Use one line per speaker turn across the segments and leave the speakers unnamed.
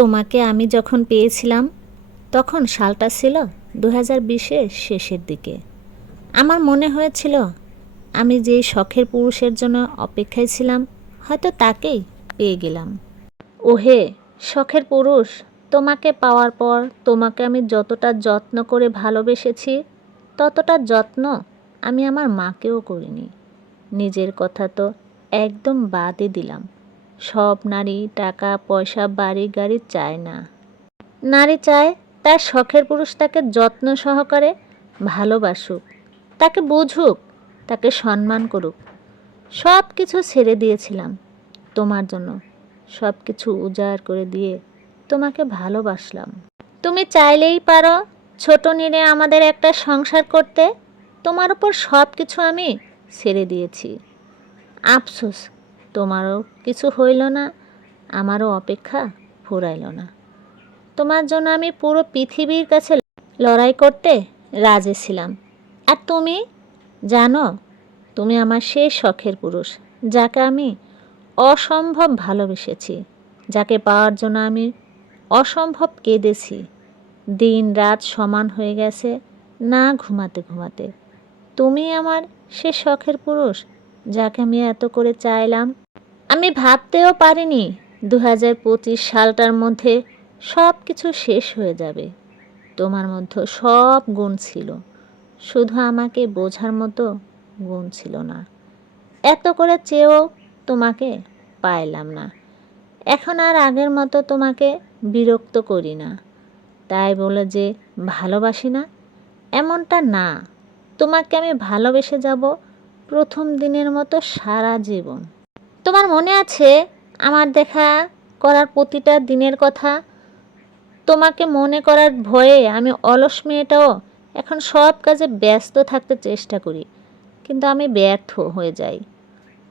তোমাকে আমি যখন পেয়েছিলাম, তখন সালটা ছিল দু হাজার বিশের শেষের দিকে। আমার মনে হয়েছিল, আমি যেই শখের পুরুষের জন্য অপেক্ষায় ছিলাম, হয়তো তাকেই পেয়ে গেলাম। ওহে, শখের পুরুষ, তোমাকে পাওয়ার পর তোমাকে আমি যতটা যত্ন করে ভালোবেসেছি, ততটা যত্ন আমি আমার মাকেও করিনি। নিজের কথা তো একদম বাদই দিলাম। সব নারী টাকা, পয়সা, বাড়ি, গাড়ি চায় না। নারী চায় তার শখের পুরুষ তাকে যত্ন সহকারে ভালোবাসুক, তাকে বুঝুক, তাকে সম্মান করুক। সব কিছু ছেড়ে দিয়েছিলাম তোমার জন্য, সব কিছু উজাড় করে দিয়ে তোমাকে ভালোবাসলাম। তুমি চাইলেই পারো ছোট নিরে আমাদের একটা সংসার করতে, তোমার উপর সব কিছু আমি ছেড়ে দিয়েছি। আফসোস তোমারও কিছু হইল না, আমারও অপেক্ষা ফুরাইল না। তোমার জন্য আমি পুরো পৃথিবীর কাছে লড়াই করতে রাজি ছিলাম। আর তুমি? জানো, তুমি আমার সেই শখের পুরুষ, যাকে আমি অসম্ভব ভালোবেসেছি, যাকে পাওয়ার জন্য আমি অসম্ভব কেঁদেছি। দিন রাত সমান হয়ে গেছে, না ঘুমাতে ঘুমাতে। তুমি আমার সে শখের পুরুষ যাকে আমি এত করে চাইলাম, আমি ভাবতেও পারিনি দু হাজার পঁচিশ সালটার মধ্যে সব কিছু শেষ হয়ে যাবে। তোমার মধ্যে সব গুণ ছিল। শুধু আমাকে বোঝার মতো গুণ ছিল না। এত করে চেয়েও তোমাকে পাইলাম না। এখন আর আগের মতো তোমাকে বিরক্ত করি না। তাই বলে যে ভালোবাসি না, এমনটা না। তোমাকে আমি ভালোবেসে যাব প্রথম দিনের মতো সারা জীবন। তোমার মনে আছে আমার দেখা করার প্রতিটা দিনের কথা? তোমাকে মনে করার ভয়ে আমি অলস মেয়েটাও এখন সব কাজে ব্যস্ত থাকতে চেষ্টা করি, কিন্তু আমি ব্যর্থ হয়ে যাই।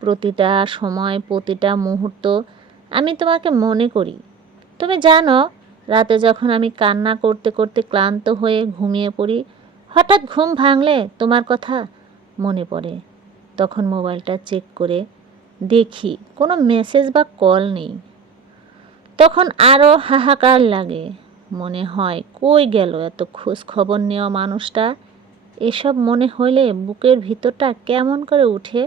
প্রতিটা সময়, প্রতিটা মুহূর্ত আমি তোমাকে মনে করি। তুমি জানো, রাতে যখন আমি কান্না করতে করতে ক্লান্ত হয়ে ঘুমিয়ে পড়ি, হঠাৎ ঘুম ভাঙলে তোমার কথা মনে পড়ে। তখন মোবাইলটা চেক করে দেখি কোনো মেসেজ বা কল নেই। তখন আরও হাহাকার লাগে। মনে হয়, কই গেল এত খোঁজ খবর নেওয়া মানুষটা? এসব মনে হলে বুকের ভিতরটা কেমন করে উঠে?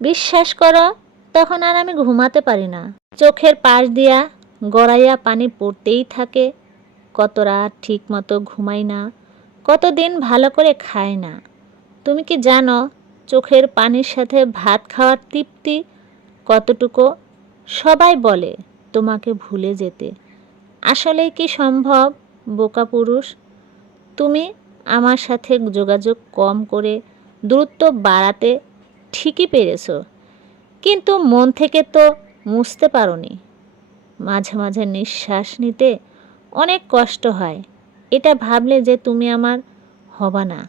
বিশ্বাস করো, তখন আর আমি ঘুমাতে পারি না। চোখের পাশ দিয়া গড়াইয়া পানি পড়তেই থাকে। কত রাত ঠিক মতো ঘুমাই না, কতদিন ভালো করে খায় না। তুমি কি জানো চোখের পানির সাথে ভাত খাওয়ার তৃপ্তি কতটুকু? সবাই বলে, তোমাকে ভুলে যেতে। আসলেই কি সম্ভব, বোকা পুরুষ? তুমি আমার সাথে যোগাযোগ কম করে দূরত্ব বাড়াতে ঠিকই পেরেছ, কিন্তু মন থেকে তো মুছতে পারোনি। মাঝে মাঝে নিঃশ্বাস নিতে অনেক কষ্ট হয়। এটা ভাবলে যে তুমি আমার হবা না।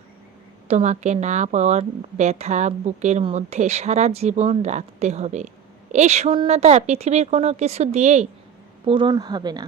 তোমাকে না পাওয়ার ব্যথা বুকের মধ্যে সারা জীবন রাখতে হবে। এই শূন্যতা পৃথিবীর কোনো কিছু দিয়েই পূরণ হবে না।